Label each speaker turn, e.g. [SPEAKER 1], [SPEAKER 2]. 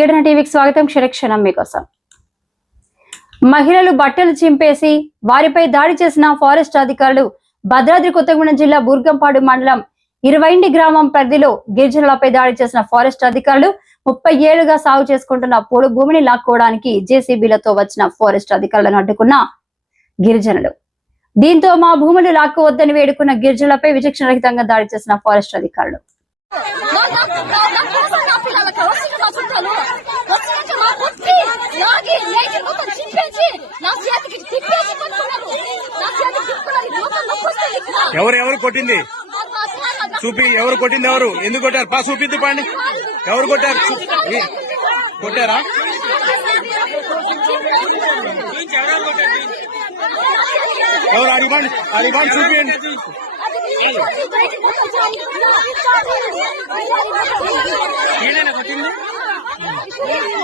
[SPEAKER 1] తెలంగాణ టీవీకి స్వాగతం క్షణక్షణం మీకోసం మహిళలు బట్టలు చింపేసి వారిపై దాడి చేసిన ఫారెస్ట్ అధికారులు భద్రాద్రి కొత్తగూడెం జిల్లా బూర్గంపాడు మండలం ఇరవైండి గ్రామం పరిధిలో గిరిజనులపై దాడి చేసిన ఫారెస్ట్ అధికారులు ముప్పై ఏళ్ళుగా సాగు చేసుకుంటున్న పొడు భూమిని లాక్కోవడానికి జేసీబీలతో వచ్చిన ఫారెస్ట్ అధికారులను అడ్డుకున్న గిరిజనులు దీంతో మా భూములు లాక్కోవద్దని వేడుకున్న గిరిజనులపై విచక్షణ రహితంగా దాడి చేసిన ఫారెస్ట్ అధికారులు
[SPEAKER 2] నా నా మా కుట్టి లాగి లేచి మొత్తం చింపేసి నా చేతికి తిప్పేసి పట్టుకున్నారు నా చేతికి తిప్పుకున్నారు మొత్తం నొప్పి
[SPEAKER 3] ఎవరు ఎవరు కొట్టింది
[SPEAKER 2] నా-
[SPEAKER 3] చూపి ఎవరు కొట్టింది ఎవరు ఎందుకు కొట్టారు పా చూపిద్ది పాండి ఎవరు కొట్టారు కొట్టారా ఎవరు అడిగాండి అడిగాండి చూపియండి